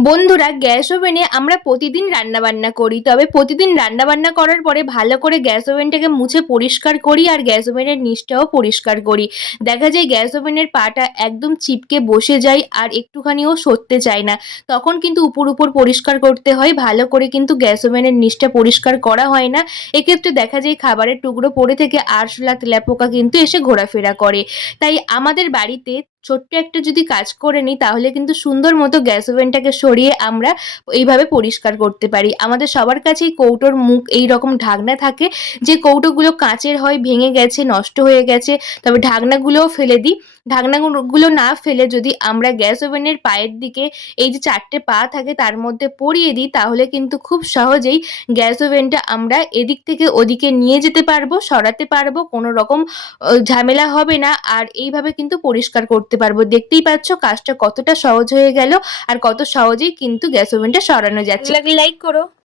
বন্ধুরা, গ্যাস ওভেনে আমরা প্রতিদিন রান্নাবান্না করি। তবে প্রতিদিন রান্নাবান্না করার পরে ভালো করে গ্যাস ওভেনটাকে মুছে পরিষ্কার করি আর গ্যাস ওভেনের নিচটাও পরিষ্কার করি। দেখা যায় গ্যাস ওভেনের পাটা একদম চিপকে বসে যায় আর একটুখানিও সরতে চায় না। তখন কিন্তু উপর উপর পরিষ্কার করতে হয়, ভালো করে কিন্তু গ্যাস ওভেনের নিচটা পরিষ্কার করা হয় না। এক্ষেত্রে দেখা যায় খাবারের টুকরো পড়ে থেকে আরশোলা তেলাপোকা কিন্তু এসে ঘোরাফেরা করে। তাই আমাদের বাড়িতে ছোট্ট একটা যদি কাজ করে নিই, তাহলে কিন্তু সুন্দর মতো গ্যাস ওভেনটাকে সরিয়ে আমরা এইভাবে পরিষ্কার করতে পারি। আমাদের সবার কাছেই কৌটোর মুখ এই রকম ঢাকনা থাকে, যে কৌটোগুলো কাঁচের হয়, ভেঙে গেছে, নষ্ট হয়ে গেছে, তবে ঢাকনাগুলোও ফেলে দিই। ঢাকনাগুলো না ফেলে যদি আমরা গ্যাস ওভেনের পায়ের দিকে এই যে চারটে পা থাকে, তার মধ্যে পরিয়ে দিই, তাহলে কিন্তু খুব সহজেই গ্যাস ওভেনটা আমরা এদিক থেকে ওদিকে নিয়ে যেতে পারব, সরাতে পারব, কোনো রকম ঝামেলা হবে না। আর এইভাবে কিন্তু পরিষ্কার করতে পারব। দেখতেই পাচ্ছ কাজটা কতটা সহজ হয়ে গেল আর কত সহজেই কিন্তু গ্যাস ওভেনটা সরানো যাচ্ছে। লাইক করো।